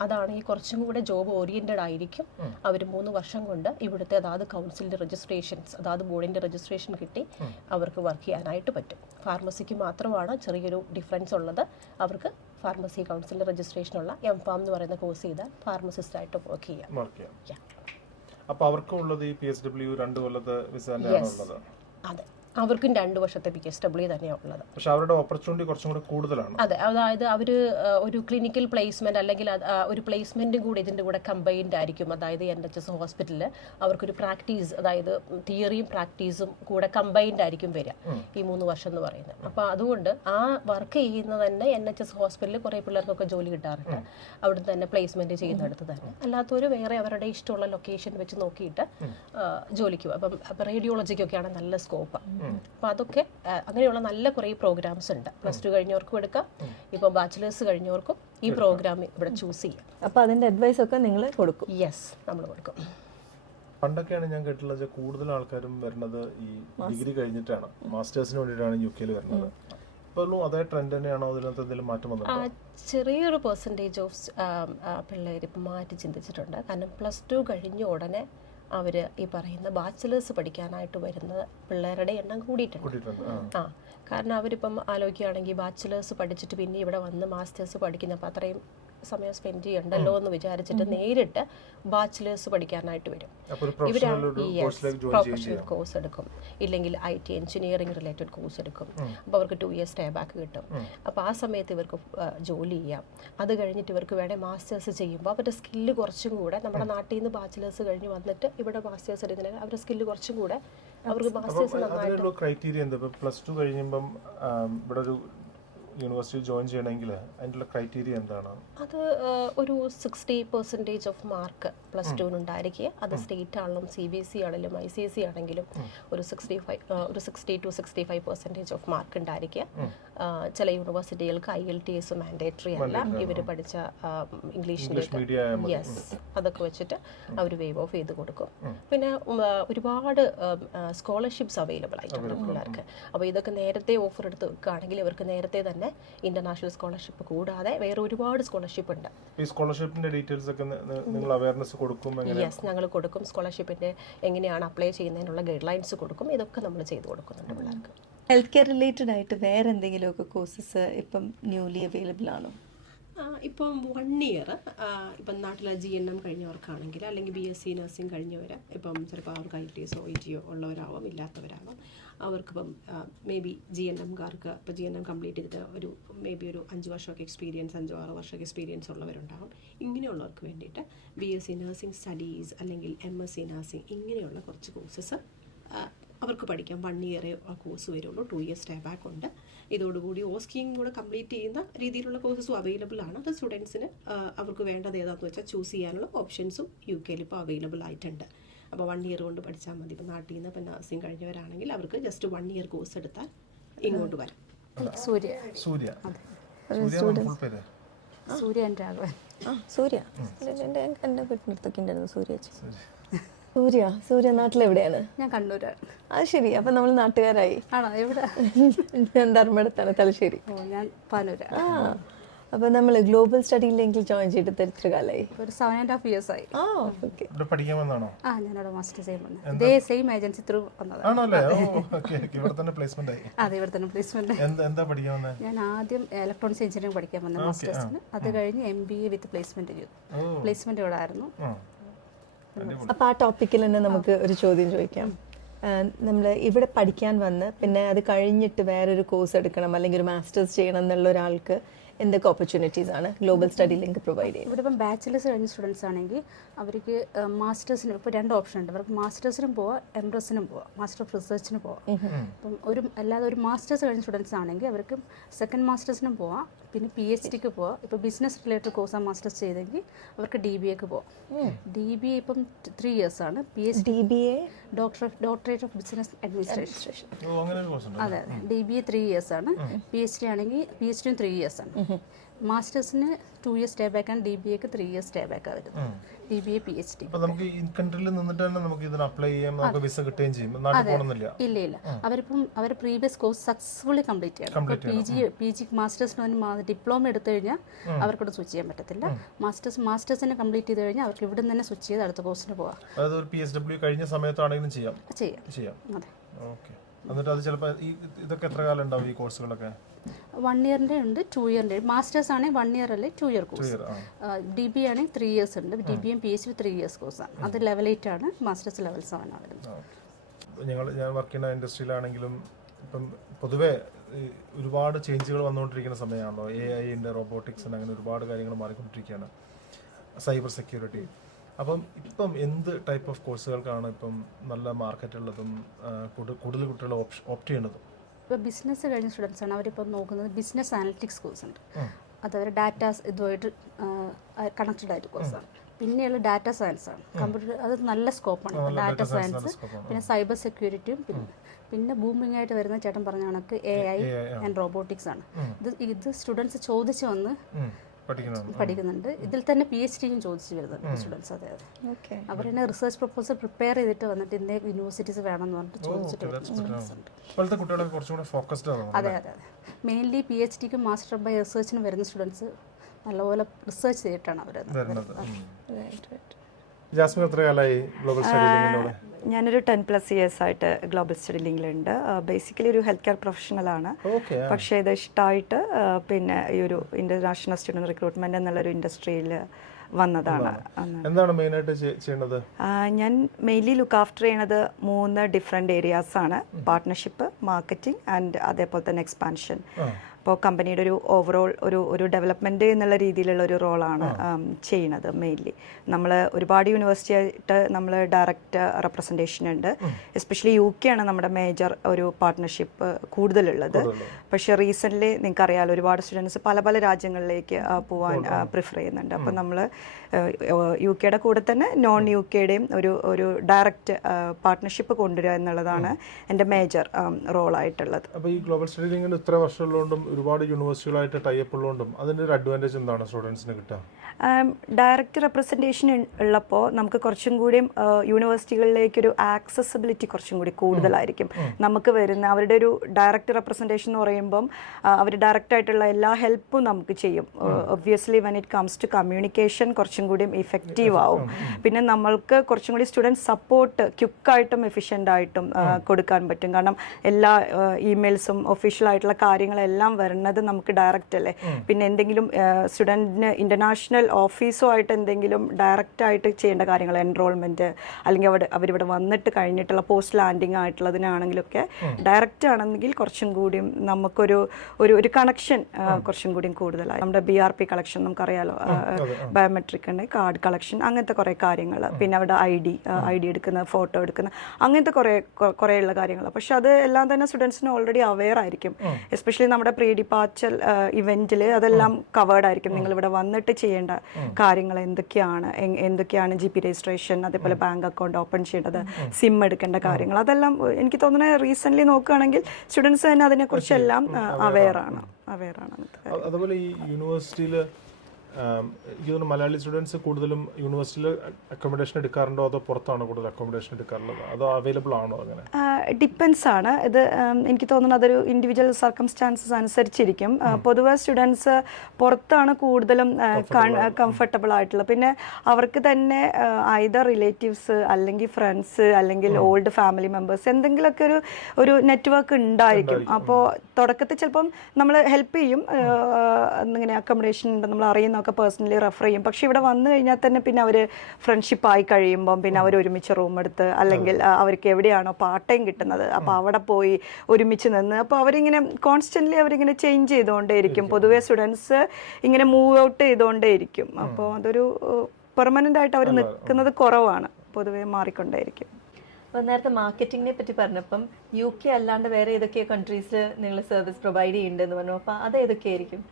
അതാണ് ഈ കുറച്ചും കൂടെ ജോബ് ഓറിയന്റഡ് ആയിരിക്കും. അവർ മൂന്ന് വർഷം കൊണ്ട് ഇവിടുത്തെ അതാത് കൗൺസിലിന്റെ രജിസ്ട്രേഷൻസ് അതാത് ബോർഡിന്റെ രജിസ്ട്രേഷൻ കിട്ടി അവർക്ക് വർക്ക് ചെയ്യാനായിട്ട് പറ്റും. ഫാർമസിക്ക് മാത്രമാണ് ചെറിയൊരു ഡിഫറൻസ് ഉള്ളത്. അവർക്ക് ഫാർമസി കൗൺസിലിന്റെ രജിസ്ട്രേഷനുള്ള എം ഫാം എന്ന് പറയുന്ന കോഴ്സ് ചെയ്താൽ ഫാർമസിസ്റ്റ് ആയിട്ട് വർക്ക് ചെയ്യാം. വർക്ക് ചെയ്യാം. അപ്പൊ അവർക്കും ഉള്ളത് ഈ പി എസ് ഡബ്ല്യു രണ്ട് കൊല്ലത്തെ വിസ തന്നെയാണ് Yes. ഉള്ളത് അതെ. അവർക്കും രണ്ട് വർഷത്തെ പി എസ് ഡബ്ല്യു തന്നെയാണ് ഉള്ളത്. പക്ഷെ അവരുടെ ഓപ്പർച്യൂണിറ്റി കുറച്ചും കൂടി കൂടുതലാണ്. അതെ അതായത് അവർ ഒരു ക്ലിനിക്കൽ പ്ലേസ്മെന്റ് അല്ലെങ്കിൽ ഒരു പ്ലേസ്മെന്റും കൂടി ഇതിന്റെ കൂടെ കമ്പൈൻഡ് ആയിരിക്കും. അതായത് എൻ എച്ച് എസ് ഹോസ്പിറ്റലിൽ അവർക്കൊരു പ്രാക്ടീസ് അതായത് തിയറിയും പ്രാക്ടീസും കൂടെ കമ്പൈൻഡ് ആയിരിക്കും വരിക ഈ മൂന്ന് വർഷം എന്ന് പറയുന്നത്. അപ്പോൾ അതുകൊണ്ട് ആ വർക്ക് ചെയ്യുന്ന തന്നെ എൻ എച്ച് എസ് ഹോസ്പിറ്റലിൽ കുറേ പിള്ളേർക്കൊക്കെ ജോലി കിട്ടാറുണ്ട്. അവിടുന്ന് തന്നെ പ്ലേസ്മെന്റ് ചെയ്യുന്നിടത്ത് തന്നെ. അല്ലാത്തവർ വേറെ അവരുടെ ഇഷ്ടമുള്ള ലൊക്കേഷൻ വെച്ച് നോക്കിയിട്ട് ജോലിക്ക് അപ്പം റേഡിയോളജിക്കൊക്കെയാണ് നല്ല സ്കോപ്പ് അപ്പോൾ അതൊക്കെ അങ്ങനെയുള്ള നല്ല കുറേ പ്രോഗ്രാംസ് ഉണ്ട്. പ്ലസ് ടു കഴിഞ്ഞവർക്കും എടുക്കാം. ഇപ്പോൾ ബാച്ചിലേഴ്സ് കഴിഞ്ഞവർക്കും ഈ പ്രോഗ്രാം ഇവിടെ ചൂസ് ചെയ്യാം. അപ്പൊ അതിന്റെ അഡ്വൈസ് ഒക്കെ നിങ്ങൾ കൊടുക്കും. യെസ് നമ്മൾ കൊടുക്കും. പണ്ടൊക്കെയാണ് ഞാൻ കേട്ടിട്ടുള്ളത് കൂടുതൽ ആൾക്കാരും വരുന്നത് ഈ ഡിഗ്രി കഴിഞ്ഞിട്ടാണ്. മാസ്റ്റേഴ്സിന് വേണ്ടിയിട്ടാണ് യു കെയിൽ വരുന്നത്. ഇപ്പോഴും അതേ ട്രെൻഡ് തന്നെയാണോ അതിനകത്ത് എന്തെങ്കിലും മാറ്റം വന്നിട്ടുണ്ടോ? ചെറിയൊരു പെർസെന്റേജ് ഓഫ് പിള്ളേർ ഇപ്പം മാറ്റി ചിന്തിച്ചിട്ടുണ്ട്. കാരണം പ്ലസ് ടു കഴിഞ്ഞ ഉടനെ അവർ ഈ പറയുന്ന ബാച്ചിലേഴ്സ് പഠിക്കാനായിട്ട് വരുന്ന പിള്ളേരുടെ എണ്ണം കൂടിയിട്ടുണ്ട് ആ. കാരണം അവരിപ്പം ആലോചിക്കുകയാണെങ്കിൽ ബാച്ചിലേഴ്സ് പഠിച്ചിട്ട് പിന്നെ ഇവിടെ വന്ന് മാസ്റ്റേഴ്സ് പഠിക്കുന്ന അപ്പം അത്രയും സമയം സ്പെൻഡ് ചെയ്യണ്ടല്ലോ എന്ന് വിചാരിച്ചിട്ട് നേരിട്ട് ബാച്ചിലേഴ്സ് പഠിക്കാനായിട്ട് വരും. ഇവരാണ് പ്രൊഫഷണൽ കോഴ്സ് എടുക്കും. ഇല്ലെങ്കിൽ I T engineering related course എടുക്കും. അപ്പോൾ അവർക്ക് ടു ഇയേഴ്സ് സ്റ്റേ ബാക്ക് കിട്ടും. അപ്പോൾ ആ സമയത്ത് ഇവർക്ക് ജോലി ചെയ്യാം. അത് കഴിഞ്ഞിട്ട് ഇവർക്ക് വേണേൽ മാസ്റ്റേഴ്സ് ചെയ്യുമ്പോൾ അവരുടെ സ്കില്ല് കുറച്ചും കൂടെ നമ്മുടെ നാട്ടിൽ നിന്ന് ബാച്ചിലേഴ്സ് കഴിഞ്ഞ് വന്നിട്ട് ഇവിടെ മാസ്റ്റേഴ്സ് എടുക്കുന്നതിന് അവരുടെ സ്കില്ല് കുറച്ചും കൂടെ അവർക്ക് മാസ്റ്റേഴ്സ് നന്നായിട്ട് ക്രൈറ്റീരിയ എന്താ? പ്ലസ് ടു കഴിയുമ്പം ഇവിടെ ഒരു യൂണിവേഴ്സിറ്റി ജോയിൻ ചെയ്യണമെങ്കിൽ അതിനുള്ള ക്രൈറ്റീരിയ എന്താണ്? അത് ഒരു sixty percentage of mark plus ടുവിന് ഉണ്ടായിരിക്കുക. അത് സ്റ്റേറ്റ് ആണെങ്കിലും സി ബി എസ് സി ആണെങ്കിലും ഐ സി എസ് സി ആണെങ്കിലും ഒരു സിക്സ്റ്റി ഫൈവ് ഒരു sixty two sixty five percentage of mark ഉണ്ടായിരിക്കുക ചില യൂണിവേഴ്സിറ്റികൾക്ക് I L T S mandatory അല്ല. ഇവർ പഠിച്ച ഇംഗ്ലീഷിന്റെ യെസ് അതൊക്കെ വെച്ചിട്ട് അവർ വേവ് ഓഫ് ചെയ്ത് കൊടുക്കും. പിന്നെ ഒരുപാട് സ്കോളർഷിപ്സ് അവൈലബിൾ ആയിട്ടുണ്ട് പിള്ളേർക്ക്. അപ്പോൾ ഇതൊക്കെ നേരത്തെ ഓഫർ എടുത്ത് വെക്കുകയാണെങ്കിൽ ഇവർക്ക് നേരത്തെ തന്നെ ഇന്റർനാഷണൽ സ്കോളർഷിപ്പ് കൂടാതെ വേറെ ഒരുപാട് സ്കോളർഷിപ്പ് ഉണ്ട്. ഈ സ്കോളർഷിപ്പിന്റെ ഡീറ്റെയിൽസ് ഒക്കെ നിങ്ങൾ അവയർനെസ് കൊടുക്കും എങ്ങനെ യെസ് ഞങ്ങൾ കൊടുക്കും. സ്കോളർഷിപ്പിന്റെ എങ്ങനെയാണ് അപ്ലൈ ചെയ്യുന്നതിനുള്ള ഗൈഡ് ലൈൻസ് കൊടുക്കും. ഇതൊക്കെ നമ്മൾ ചെയ്തു കൊടുക്കുന്നുണ്ട് പിള്ളേർക്ക്. ഹെൽത്ത് കെയർ റിലേറ്റഡ് ആയിട്ട് വേറെ എന്തെങ്കിലുമൊക്കെ കോഴ്സസ് ഇപ്പം ന്യൂലി അവൈലബിൾ ആണോ? ഇപ്പം വൺ ഇയർ ഇപ്പം നാട്ടിലെ ജി എൻ എം കഴിഞ്ഞവർക്കാണെങ്കിൽ അല്ലെങ്കിൽ ബി എസ് സി നഴ്സിംഗ് കഴിഞ്ഞവർ ഇപ്പം ചിലപ്പോൾ അവർക്ക് ഐ ടി എസോ ഐ ജിയോ ഉള്ളവരാവാം ഇല്ലാത്തവരാവാം. അവർക്കിപ്പം മേ ബി ജി എൻ എംകാർക്ക് ഇപ്പോൾ ജി എൻ എം കംപ്ലീറ്റ് ചെയ്തിട്ട് ഒരു മേ ബി ഒരു അഞ്ച് വർഷമൊക്കെ എക്സ്പീരിയൻസ് അഞ്ചോ ആറ് വർഷമൊക്കെ എക്സ്പീരിയൻസ് ഉള്ളവരുണ്ടാകും ഇങ്ങനെയുള്ളവർക്ക് വേണ്ടിയിട്ട് B S C nursing studies അല്ലെങ്കിൽ എം എസ് സി നഴ്സിംഗ് ഇങ്ങനെയുള്ള കുറച്ച് കോഴ്സസ് അവർക്ക് പഠിക്കാം. വൺ ഇയർ ആ കോഴ്സ് വരുള്ളൂ. ടു ഇയേഴ്സ് സ്റ്റേ ബാക്ക് ഉണ്ട്. ഇതോടുകൂടി ഓസ്കിയും കൂടെ കംപ്ലീറ്റ് ചെയ്യുന്ന രീതിയിലുള്ള കോഴ്സസും അവൈലബിൾ ആണ്. അത് സ്റ്റുഡൻസിന് അവർക്ക് വേണ്ടത് ഏതാണെന്ന് വെച്ചാൽ ചൂസ് ചെയ്യാനുള്ള ഓപ്ഷൻസും യു കെയിൽ ഇപ്പോൾ അവൈലബിൾ ആയിട്ടുണ്ട്. അപ്പോൾ വൺ ഇയർ കൊണ്ട് പഠിച്ചാൽ മതി. ഇപ്പോൾ നാട്ടിൽ നിന്ന് ഇപ്പോൾ നഴ്സിംഗ് കഴിഞ്ഞവരാണെങ്കിൽ അവർക്ക് ജസ്റ്റ് വൺ ഇയർ കോഴ്സ് എടുത്താൽ ഇങ്ങോട്ട് വരാം. സൂര്യ. സൂര്യ. സൂര്യ രാഘവൻ. ആ സൂര്യ. എന്റെ വീട്ടിനടുത്തൊക്കെ ഉണ്ടായിരുന്നു സൂര്യ സൂര്യ. സൂര്യ നാട്ടിലെവിടെയാണ് ഞാൻ കണ്ണൂരാണ്. അത് ശരി അപ്പൊ നമ്മൾ നാട്ടുകാരായി. ആണോ? എവിടെ? ഞാൻ ധർമ്മടത്താണ് തലശ്ശേരി. ഓ ഞാൻ പാനൂര. ആ. അപ്പം നമ്മൾ ഗ്ലോബൽ സ്റ്റഡിയിലെങ്കിൽ ജോയിൻ ചെയ്തിട്ട് എത്ര കാലമായി ഒരു സെവൻ ആൻഡ് ഹാഫ് ഇയേഴ്സ് ആയി. ആ ഓക്കെ ഇവിടെ പഠിക്കാൻ വന്നാണോ ആ ഞാൻ ഞാനവിടെ മാസ്റ്റർ ചെയ്യാൻ വന്നത്. ഇതേ സെയിം ഏജൻസി ത്രൂ വന്നതാണ് ആണല്ലേ? ഓക്കേ ഓക്കെ ഇവിടെ തന്നെ പ്ലേസ്മെന്റ് ആയി. അതെ ഇവിടെ തന്നെ പ്ലേസ്മെന്റ് എന്താ എന്താ പഠിക്കാൻ വന്നേ? ഞാൻ ആദ്യം ഇലക്ട്രോണിക്സ് എഞ്ചിനീയറിംഗ് പഠിക്കാൻ വന്ന മാസ്റ്റേഴ്സിന് അത് കഴിഞ്ഞ് M B A with placement ചെയ്തു പ്ലേസ്മെന്റ് ഇവിടെ ആയിരുന്നു. ആ. അപ്പം ആ ടോപ്പിക്കിൽ തന്നെ നമുക്ക് ഒരു ചോദ്യം ചോദിക്കാം. നമ്മൾ ഇവിടെ പഠിക്കാൻ വന്ന് പിന്നെ അത് കഴിഞ്ഞിട്ട് വേറൊരു കോഴ്സ് എടുക്കണം അല്ലെങ്കിൽ ഒരു മാസ്റ്റേഴ്സ് ചെയ്യണം എന്നുള്ള ഒരാൾക്ക് എന്തൊക്കെ ഓപ്പർച്യൂണിറ്റീസ് ആണ് ഗ്ലോബൽ സ്റ്റഡി ലിങ്ക് പ്രൊവൈഡ് ചെയ്യുന്നത്? ഇവിടെ ഇപ്പം ബാച്ചിലേഴ്സ് കഴിഞ്ഞ സ്റ്റുഡൻസ് ആണെങ്കിൽ അവർക്ക് മാസ്റ്റേഴ്സിന് ഇപ്പോൾ രണ്ട് ഓപ്ഷൻ ഉണ്ട്. അവർക്ക് മാസ്റ്റേഴ്സിനും പോവാം എംബ്രസിനും പോവാം മാസ്റ്റർ ഓഫ് റിസർച്ചിന് പോവാം. അപ്പം ഒരു അല്ലാതെ ഒരു മാസ്റ്റേഴ്സ് കഴിഞ്ഞ സ്റ്റുഡൻസ് ആണെങ്കിൽ അവർക്ക് സെക്കൻഡ് മാസ്റ്റേഴ്സിനും പോവാം പിന്നെ പി എച്ച് ഡിക്ക് പോവാം. ഇപ്പോൾ ബിസിനസ് റിലേറ്റഡ് കോഴ്സാണ് മാസ്റ്റേഴ്സ് ചെയ്തെങ്കിൽ അവർക്ക് ഡി ബി എക്ക് പോവാം. ഡി ബി എ ഇപ്പം ത്രീ ഇയേഴ്സ് ആണ്. P H D B A doctor of doctorate of business administration oh course ഉണ്ട്. അതെ അതെ. D B A three years ആണ്. പി എച്ച് ഡി ആണെങ്കിൽ പി എച്ച് ഡിയും ത്രീ ഇയേഴ്സ് ആണ്. മാസ്റ്റേഴ്സിന് ടു ഇയർ സ്റ്റേ ബാക്ക് ആണ് ഡി ബി എക്ക് ത്രീ ഇയേഴ്സ് സ്റ്റേ ബാക്ക് വരുന്നത്. D B A P H D നമുക്ക് കൺട്രിയിൽ നിന്നിട്ട് തന്നെ നമുക്ക് ഇതിന് അപ്ലൈ ചെയ്യാം നമുക്ക് വിസ കിട്ടുകയും ചെയ്യും. ഇല്ല ഇല്ല. അവരിപ്പം അവർ പ്രീവിയസ് കോഴ്സ് സക്സസ്ഫുള്ളി കംപ്ലീറ്റ് ചെയ്യണം. പി ജി പി ജി മാസ്റ്റേഴ്സിന് ഡിപ്ലോമ എടുത്തു കഴിഞ്ഞാൽ അവർക്കിവിടെ സ്വിച്ച് ചെയ്യാൻ പറ്റത്തില്ല. മാസ്റ്റേഴ്സ് മാസ്റ്റേഴ്സിനെ കംപ്ലീറ്റ് ചെയ്ത് കഴിഞ്ഞാൽ അവർക്ക് ഇവിടെ തന്നെ സ്വിച്ച് ചെയ്ത് അടുത്ത കോഴ്സിന് പോവാം. അതായത് ഒരു പി എച്ച് ഡബ്ല്യു കഴിഞ്ഞ സമയത്താണെങ്കിലും ചെയ്യാം. ചെയ്യാം. ചെയ്യാം. അതെ. ഓക്കെ എന്നിട്ട് അത് ചിലപ്പോൾ ഈ ഇതൊക്കെ എത്ര കാലം ഉണ്ടാവും ഈ കോഴ്സുകളൊക്കെ വൺ ഇയറിന്റെ ഉണ്ട് ടു ഇയറിന്റെ മാസ്റ്റേഴ്സ് ആണെങ്കിൽ വൺ ഇയർ അല്ലെ? Two year course. D B ആണെങ്കിൽ ത്രീ ഇയേഴ്സ് ഉണ്ട്. D B M P H three years കോഴ്സാണ് അത് ലെവൽ എയ്റ്റ് ആണ്. മാസ്റ്റേഴ്സ് ലെവൽ സെവൻ ആണ് വരുന്നത്. ഞങ്ങൾ ഞാൻ വർക്ക് ചെയ്യുന്ന ഇൻഡസ്ട്രിയിലാണെങ്കിലും ഇപ്പം പൊതുവെ ഒരുപാട് ചേഞ്ചുകൾ വന്നുകൊണ്ടിരിക്കുന്ന സമയമാണല്ലോ. എ ഐ ഉണ്ട് റോബോട്ടിക്സ് അങ്ങനെ ഒരുപാട് കാര്യങ്ങൾ മാറിക്കൊണ്ടിരിക്കുകയാണ്. സൈബർ സെക്യൂരിറ്റി അപ്പം ഇപ്പം എന്ത് ടൈപ്പ് ഓഫ് കോഴ്സുകൾക്കാണ് ഇപ്പം നല്ല മാർക്കറ്റുള്ളതും കൂടുതൽ കുട്ടികൾ ഓപ്റ്റ് ചെയ്യുന്നതും? ഇപ്പോൾ ബിസിനസ് കഴിഞ്ഞ സ്റ്റുഡൻസ് ആണ് അവരിപ്പം നോക്കുന്നത് ബിസിനസ് അനലിറ്റിക്സ് കോഴ്സ് ഉണ്ട്. അതവർ ഡാറ്റ ഇതുമായിട്ട് കണക്റ്റഡ് ആയിട്ട് കോഴ്സാണ് പിന്നെയുള്ള ഡാറ്റ സയൻസ് ആണ്. കമ്പ്യൂട്ടർ അത് നല്ല സ്കോപ്പാണ് ഡാറ്റ സയൻസ് പിന്നെ സൈബർ സെക്യൂരിറ്റിയും പിന്നെ പിന്നെ ബൂമിംഗ് ആയിട്ട് വരുന്ന ചേട്ടൻ പറഞ്ഞ കണക്ക് എ ഐ ആൻഡ് റോബോട്ടിക്സ് ആണ്. ഇത് ഇത് സ്റ്റുഡൻസ് ചോദിച്ചു വന്ന് പഠിക്കുന്നുണ്ട്. ഇതിൽ തന്നെ പി എച്ച് ഡിയും ചോദിച്ചു വരുന്നുണ്ട് സ്റ്റുഡൻസ് അതെ അതെ. ഓക്കെ അവർ തന്നെ റിസർച്ച് പ്രപ്പോസൽ പ്രിപ്പയർ ചെയ്തിട്ട് വന്നിട്ട് ഇന്നേ യൂണിവേഴ്സിറ്റീസ് വേണമെന്ന് പറഞ്ഞിട്ട് ചോദിച്ചിട്ട് അതെ അതെ അതെ. മെയിൻലി പി എച്ച് ഡിക്കും മാസ്റ്റർ ബൈ റിസർച്ചിന് വരുന്ന സ്റ്റുഡൻസ് നല്ലപോലെ റിസർച്ച് ചെയ്തിട്ടാണ് അവർ ജാസ്മിൻ എത്ര കാലമായി ഗ്ലോബൽ സ്റ്റഡി ലിങ്കിലൂടെ ഞാനൊരു ടെൻ പ്ലസ് ഇയേഴ്സ് ആയിട്ട് ഗ്ലോബൽ സ്റ്റഡി ലിങ്കിലുണ്ട് ബേസിക്കലി ഒരു ഹെൽത്ത് കെയർ പ്രൊഫഷണലാണ് ആണ് പക്ഷേ ഇത് ഇഷ്ടമായിട്ട് പിന്നെ ഈ ഒരു ഇന്റർനാഷണൽ സ്റ്റുഡന്റ് റിക്രൂട്ട്മെന്റ് എന്നുള്ളൊരു ഇൻഡസ്ട്രിയിൽ വന്നതാണ്. എന്താണ് മെയിനായിട്ട് ചെയ്യുന്നത് ഞാൻ മെയിൻലി ലുക്ക് ആഫ്റ്റർ ചെയ്യണത് മൂന്ന് ഡിഫറെന്റ് ഏരിയാസ് ആണ്. പാർട്ട്ണർഷിപ്പ് മാർക്കറ്റിംഗ് ആൻഡ് അതേപോലെ തന്നെ എക്സ്പാൻഷൻ അപ്പോൾ കമ്പനിയുടെ ഒരു ഓവറോൾ ഒരു ഒരു ഡെവലപ്മെന്റ് എന്നുള്ള രീതിയിലുള്ള ഒരു റോളാണ് ചെയ്യുന്നത് മെയിൻലി നമ്മൾ ഒരുപാട് യൂണിവേഴ്സിറ്റി ആയിട്ട് നമ്മൾ ഡയറക്റ്റ് റെപ്രസെന്റേഷൻ ഉണ്ട്. എസ്പെഷ്യലി യു കെ ആണ് നമ്മുടെ മേജർ ഒരു പാർട്ട്ണർഷിപ്പ് കൂടുതലുള്ളത്. പക്ഷേ റീസെന്റ്ലി നിങ്ങൾക്കറിയാലോ ഒരുപാട് സ്റ്റുഡൻസ് പല പല രാജ്യങ്ങളിലേക്ക് പോകാൻ പ്രിഫർ ചെയ്യുന്നുണ്ട്. അപ്പോൾ നമ്മൾ യു കെയുടെ കൂടെ തന്നെ നോൺ യു കെയുടെയും ഒരു ഒരു ഡയറക്റ്റ് പാർട്ട്ണർഷിപ്പ് കൊണ്ടുവരിക എന്നുള്ളതാണ് എന്റെ മേജർ റോളായിട്ടുള്ളത് അപ്പോൾ ഈ ഗ്ലോബൽ സ്റ്റഡി ഇത്ര വർഷമുള്ളതുകൊണ്ടും ഒരുപാട് യൂണിവേഴ്സിറ്റികളായിട്ട് ടൈപ്പ് ഉള്ളതുകൊണ്ടും അതിന്റെ ഒരു അഡ്വാന്റേജ് എന്താണ് സ്റ്റുഡൻസിന് കിട്ടുക? ഡയറക്റ്റ് റെപ്രസെന്റേഷൻ ഉള്ളപ്പോൾ നമുക്ക് കുറച്ചും കൂടിയും യൂണിവേഴ്സിറ്റികളിലേക്കൊരു ആക്സസിബിലിറ്റി കുറച്ചും കൂടി കൂടുതലായിരിക്കും. നമുക്ക് വരുന്ന അവരുടെ ഒരു ഡയറക്റ്റ് റെപ്രസെന്റേഷൻ എന്ന് പറയുമ്പം അവർ ഡയറക്റ്റായിട്ടുള്ള എല്ലാ ഹെൽപ്പും നമുക്ക് ചെയ്യും. Obviously when it comes to communication കുറച്ചും കൂടിയും ഇഫക്റ്റീവ് ആവും. പിന്നെ നമ്മൾക്ക് കുറച്ചും കൂടി സ്റ്റുഡന്റ് സപ്പോർട്ട് ക്യുക്കായിട്ടും എഫിഷ്യന്റ് ആയിട്ടും കൊടുക്കാൻ പറ്റും. കാരണം എല്ലാ ഇമെയിൽസും ഒഫീഷ്യൽ ആയിട്ടുള്ള കാര്യങ്ങളെല്ലാം വരുന്നത് നമുക്ക് ഡയറക്റ്റ് അല്ലേ? പിന്നെ എന്തെങ്കിലും സ്റ്റുഡന്റിന് ഇന്റർനാഷണൽ ഓഫീസോ ആയിട്ട് എന്തെങ്കിലും ഡയറക്റ്റ് ആയിട്ട് ചെയ്യേണ്ട കാര്യങ്ങൾ എൻറോൾമെന്റ് അല്ലെങ്കിൽ അവിടെ അവരിവിടെ വന്നിട്ട് കഴിഞ്ഞിട്ടുള്ള പോസ്റ്റ് ലാൻഡിങ് ആയിട്ടുള്ളതിനാണെങ്കിലൊക്കെ ഡയറക്റ്റ് ആണെങ്കിൽ കുറച്ചും കൂടിയും നമുക്കൊരു ഒരു ഒരു കണക്ഷൻ കുറച്ചും കൂടിയും കൂടുതലായി. നമ്മുടെ ബി ആർ പി കളക്ഷൻ നമുക്കറിയാലോ ബയോമെട്രിക് ഉണ്ട് കാർഡ് കളക്ഷൻ അങ്ങനത്തെ കുറേ കാര്യങ്ങൾ. പിന്നെ അവിടെ ഐ ഡി ഐ ഡി എടുക്കുന്ന ഫോട്ടോ എടുക്കുന്ന അങ്ങനത്തെ കുറേ കുറേയുള്ള കുറേ ഉള്ള കാര്യങ്ങൾ. പക്ഷെ അത് എല്ലാം തന്നെ സ്റ്റുഡൻസിന് ഓൾറെഡി അവെയർ ആയിരിക്കും. എസ്പെഷ്യലി നമ്മുടെ പ്രീ ഡിപ്പാച്ചൽ ഇവന്റിൽ അതെല്ലാം കവേർഡ് ആയിരിക്കും. നിങ്ങൾ ഇവിടെ വന്നിട്ട് ചെയ്യേണ്ട കാര്യങ്ങൾ എന്തൊക്കെയാണ് എന്തൊക്കെയാണ് ജി പി രജിസ്ട്രേഷൻ അതേപോലെ ബാങ്ക് അക്കൗണ്ട് ഓപ്പൺ ചെയ്യേണ്ടത് സിം എടുക്കേണ്ട കാര്യങ്ങൾ അതെല്ലാം എനിക്ക് തോന്നുന്നത് റീസെന്റ് നോക്കുകയാണെങ്കിൽ സ്റ്റുഡൻസ് തന്നെ അതിനെക്കുറിച്ചെല്ലാം അവെയർ ആണ് അവെയർ ആണ്. അതുപോലെ ഈ യൂണിവേഴ്സിറ്റിയിൽ എനിക്ക് തോന്നുന്നു മലയാളി സ്റ്റുഡൻസ് കൂടുതലും യൂണിവേഴ്സിറ്റിയിൽ അക്കോമഡേഷൻ എടുക്കാറുണ്ടോ അതോ പുറത്താണോ കൂടുതൽ അക്കോമഡേഷൻ എടുക്കാറുള്ളത്? അതോ അവൈലബിൾ ആണോ അങ്ങനെ? ഡിപ്പെൻസ് ആണ്. ഇത് എനിക്ക് തോന്നുന്നത് അതൊരു ഇൻഡിവിജ്വൽ സർക്കംസ്റ്റാൻസസ് അനുസരിച്ചിരിക്കും. പൊതുവേ സ്റ്റുഡൻസ് പുറത്താണ് കൂടുതലും കംഫർട്ടബിൾ ആയിട്ടുള്ളത്. പിന്നെ അവർക്ക് തന്നെ ഐദർ റിലേറ്റീവ്സ് അല്ലെങ്കിൽ ഫ്രണ്ട്സ് അല്ലെങ്കിൽ ഓൾഡ് ഫാമിലി മെമ്പേഴ്സ് എന്തെങ്കിലുമൊക്കെ ഒരു ഒരു നെറ്റ്വർക്ക് ഉണ്ടായിരിക്കും. അപ്പോൾ തുടക്കത്തിൽ ചിലപ്പം നമ്മൾ ഹെൽപ്പ് ചെയ്യും. ഇങ്ങനെ അക്കോമഡേഷൻ ഉണ്ട് നമ്മൾ അറിയുന്ന ഒക്കെ പേഴ്സണലി റെഫർ ചെയ്യും. പക്ഷെ ഇവിടെ വന്നു കഴിഞ്ഞാൽ തന്നെ പിന്നെ അവർ ഫ്രണ്ട്ഷിപ്പ് ആയി കഴിയുമ്പം പിന്നെ അവർ ഒരുമിച്ച് റൂം എടുത്ത് അല്ലെങ്കിൽ അവർക്ക് എവിടെയാണോ പാർട്ട് ടൈം കിട്ടുന്നത് അപ്പോൾ അവിടെ പോയി ഒരുമിച്ച് നിന്ന്. അപ്പോൾ അവരിങ്ങനെ കോൺസ്റ്റന്റ്ലി അവരിങ്ങനെ ചേഞ്ച് ചെയ്തുകൊണ്ടേയിരിക്കും പൊതുവേ സ്റ്റുഡൻസ് ഇങ്ങനെ മൂവ് ഔട്ട് ചെയ്തുകൊണ്ടേയിരിക്കും അപ്പോൾ അതൊരു പെർമനന്റ് ആയിട്ട് അവർ നിൽക്കുന്നത് കുറവാണ്. പൊതുവേ മാറിക്കൊണ്ടേയിരിക്കും. അപ്പോൾ നേരത്തെ മാർക്കറ്റിങ്ങിനെ പറ്റി പറഞ്ഞപ്പം യു കെ അല്ലാണ്ട് വേറെ ഏതൊക്കെ കൺട്രീസിൽ നിങ്ങൾ സർവീസ് പ്രൊവൈഡ് ചെയ്യുന്നുണ്ടെന്ന് പറഞ്ഞു. അപ്പോൾ അത് ഏതൊക്കെയായിരിക്കും?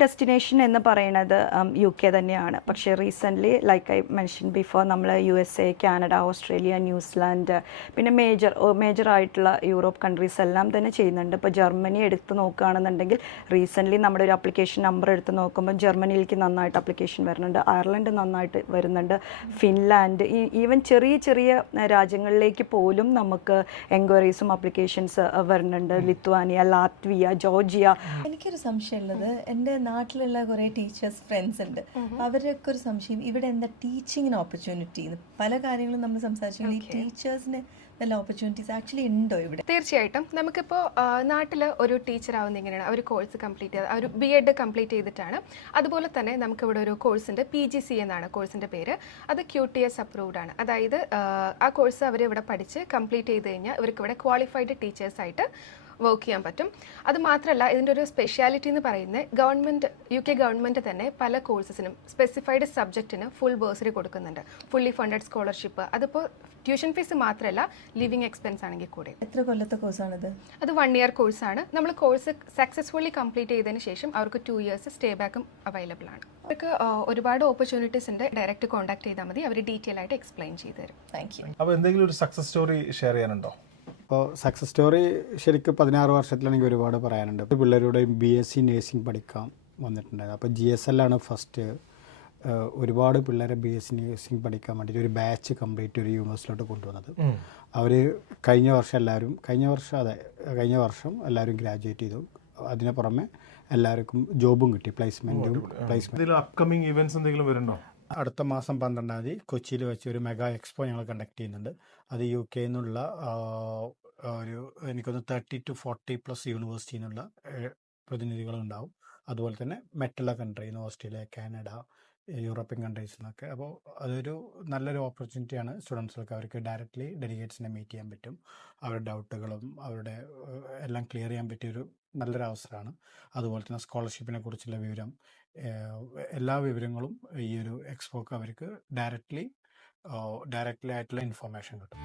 ഡെസ്റ്റിനേഷൻ എന്ന് പറയുന്നത് യു കെ തന്നെയാണ്. പക്ഷേ recently like I mention before നമ്മൾ U S A Canada Australia New Zealand പിന്നെ മേജർ മേജർ ആയിട്ടുള്ള യൂറോപ്പ് കൺട്രീസ് എല്ലാം തന്നെ ചെയ്യുന്നുണ്ട്. ഇപ്പോൾ ജർമ്മനി എടുത്ത് നോക്കുകയാണെന്നുണ്ടെങ്കിൽ റീസെന്റ്ലി നമ്മുടെ ഒരു അപ്ലിക്കേഷൻ നമ്പർ എടുത്ത് നോക്കുമ്പോൾ ജർമ്മനിയിലേക്ക് നന്നായിട്ട് അപ്ലിക്കേഷൻ വരുന്നുണ്ട്. അയർലൻഡ് നന്നായിട്ട് വരുന്നുണ്ട്. ഫിൻലാൻഡ് ഈവൻ ചെറിയ ചെറിയ രാജ്യങ്ങളിലേക്ക് പോലും നമുക്ക് എൻക്വയറീസും അപ്ലിക്കേഷൻസ് വരുന്നുണ്ട്. Lithuania Latvia Georgia. എനിക്കൊരു സംശയമുള്ളത്. എന്റെ നാട്ടിലുള്ള കുറേ ടീച്ചേഴ്സ് ഫ്രണ്ട്സ് ഉണ്ട്. അവരൊക്കെ ഒരു സംശയം ഇവിടെ എന്താ ടീച്ചിങ്ങിന് ഓപ്പർച്യൂണിറ്റി പല കാര്യങ്ങളും നമ്മൾ സംസാരിച്ചെങ്കിൽ ഈ ടീച്ചേഴ്സിന് നല്ല ഓപ്പർച്യൂണിറ്റീസ് ആക്ച്വലി ഉണ്ടോ ഇവിടെ? തീർച്ചയായിട്ടും. നമുക്കിപ്പോൾ നാട്ടിൽ ഒരു ടീച്ചർ ആവുന്ന എങ്ങനെയാണ്? ഒരു കോഴ്സ് കംപ്ലീറ്റ് ചെയ്ത് ഒരു ബി എഡ് കംപ്ലീറ്റ് ചെയ്തിട്ടാണ്. അതുപോലെ തന്നെ നമുക്കിവിടെ ഒരു കോഴ്സിന്റെ പി ജി സി എന്നാണ് കോഴ്സിന്റെ പേര്. അത് ക്യൂ ടി എസ് അപ്രൂവ്ഡ് ആണ്. അതായത് ആ, ആ കോഴ്സ് അവർ ഇവിടെ പഠിച്ച് കംപ്ലീറ്റ് ചെയ്ത് കഴിഞ്ഞാൽ ഇവർക്ക് ഇവിടെ ക്വാളിഫൈഡ് ടീച്ചേഴ്സായിട്ട് വർക്ക് ചെയ്യാൻ പറ്റും. അത് മാത്രമല്ല ഇതിന്റെ ഒരു സ്പെഷ്യാലിറ്റി എന്ന് പറയുന്നത് ഗവൺമെന്റ് യു കെ ഗവൺമെന്റ് തന്നെ പല കോഴ്സസിനും സ്പെസിഫൈഡ് സബ്ജക്റ്റിന് ഫുൾ ബേഴ്സറി കൊടുക്കുന്നുണ്ട്. ഫുള്ളി ഫണ്ടഡ് സ്കോളർഷിപ്പ് അതിപ്പോൾ ട്യൂഷൻ ഫീസ് മാത്രമല്ല ലിവിങ് എക്സ്പെൻസ് ആണെങ്കിൽ കൂടെ. എത്ര കൊല്ലത്തെ കോഴ്സാണിത് അത് വൺ ഇയർ കോഴ്സാണ് നമ്മൾ കോഴ്സ് സക്സസ്ഫുള്ളി കംപ്ലീറ്റ് ചെയ്തതിന് ശേഷം അവർക്ക് ടു ഇയേഴ്സ് സ്റ്റേ ബാക്കും അവൈലബിൾ ആണ്. അവർക്ക് ഒരുപാട് ഓപ്പർച്യൂണിറ്റീസ് ഉണ്ട്. ഡയറക്റ്റ് കോൺടാക്ട് ചെയ്താൽ മതി. അവർ ഡീറ്റെയിൽ ആയിട്ട് എക്സ്പ്ലെയിൻ ചെയ്തു തരും. താങ്ക് യു അപ്പോൾ എന്തെങ്കിലും ഒരു സക്സസ് സ്റ്റോറി ഷെയർ ചെയ്യാനുണ്ടോ? അപ്പോൾ സക്സസ് സ്റ്റോറി ശരിക്കും പതിനാറ് വർഷത്തിലാണെങ്കിൽ ഒരുപാട് പറയാനുണ്ട്. പിള്ളേരുടെ ബി എസ് സി നേഴ്സിംഗ് പഠിക്കാൻ വന്നിട്ടുണ്ടായിരുന്നു. അപ്പോൾ ജി എസ് എൽ ആണ് ഫസ്റ്റ് ഒരുപാട് പിള്ളേരെ ബി എസ് സി നേഴ്സിംഗ് പഠിക്കാൻ വേണ്ടിയിട്ട് ഒരു ബാച്ച് കംപ്ലീറ്റ് ഒരു യൂണിവേഴ്സിലോട്ട് കൊണ്ടുവന്നത്. അവർ കഴിഞ്ഞ വർഷം എല്ലാവരും കഴിഞ്ഞ വർഷം അതെ കഴിഞ്ഞ വർഷം എല്ലാവരും ഗ്രാജുവേറ്റ് ചെയ്തു. അതിന് പുറമെ എല്ലാവർക്കും ജോബും കിട്ടി പ്ലേസ്മെന്റും പ്ലേസ്മെന്റ് അപ്കമിങ് ഇവന്റ്സ് എന്തെങ്കിലും വരുന്നുണ്ടോ? അടുത്ത മാസം പന്ത്രണ്ടാം തീയതി കൊച്ചിയിൽ വെച്ച് ഒരു മെഗാ എക്സ്പോ ഞങ്ങൾ കണ്ടക്ട് ചെയ്യുന്നുണ്ട്. അത് യു കെ നിന്നുള്ള ഒരു എനിക്കൊന്ന് തേർട്ടി ടു ഫോർട്ടി പ്ലസ് യൂണിവേഴ്സിറ്റിയിൽ നിന്നുള്ള പ്രതിനിധികളുണ്ടാവും. അതുപോലെ തന്നെ മറ്റുള്ള കൺട്രിയിൽ ഓസ്ട്രേലിയ കാനഡ യൂറോപ്യൻ കൺട്രീസിൽ നിന്നൊക്കെ അപ്പോൾ അതൊരു നല്ലൊരു ഓപ്പർച്യൂണിറ്റിയാണ് സ്റ്റുഡൻസുകൾക്ക് അവർക്ക് ഡയറക്റ്റ്ലി ഡെലിഗേറ്റ്സിനെ മീറ്റ് ചെയ്യാൻ പറ്റും. അവരുടെ ഡൗട്ടുകളും അവരുടെ എല്ലാം ക്ലിയർ ചെയ്യാൻ പറ്റിയൊരു നല്ലൊരു അവസരമാണ് അതുപോലെ തന്നെ സ്കോളർഷിപ്പിനെ കുറിച്ചുള്ള വിവരം എല്ലാ വിവരങ്ങളും ഈ ഒരു എക്സ്പോക്ക് അവർക്ക് ഡയറക്റ്റ്ലി ഡയറക്റ്റ്ലി ആയിട്ടുള്ള ഇൻഫർമേഷൻ കിട്ടും.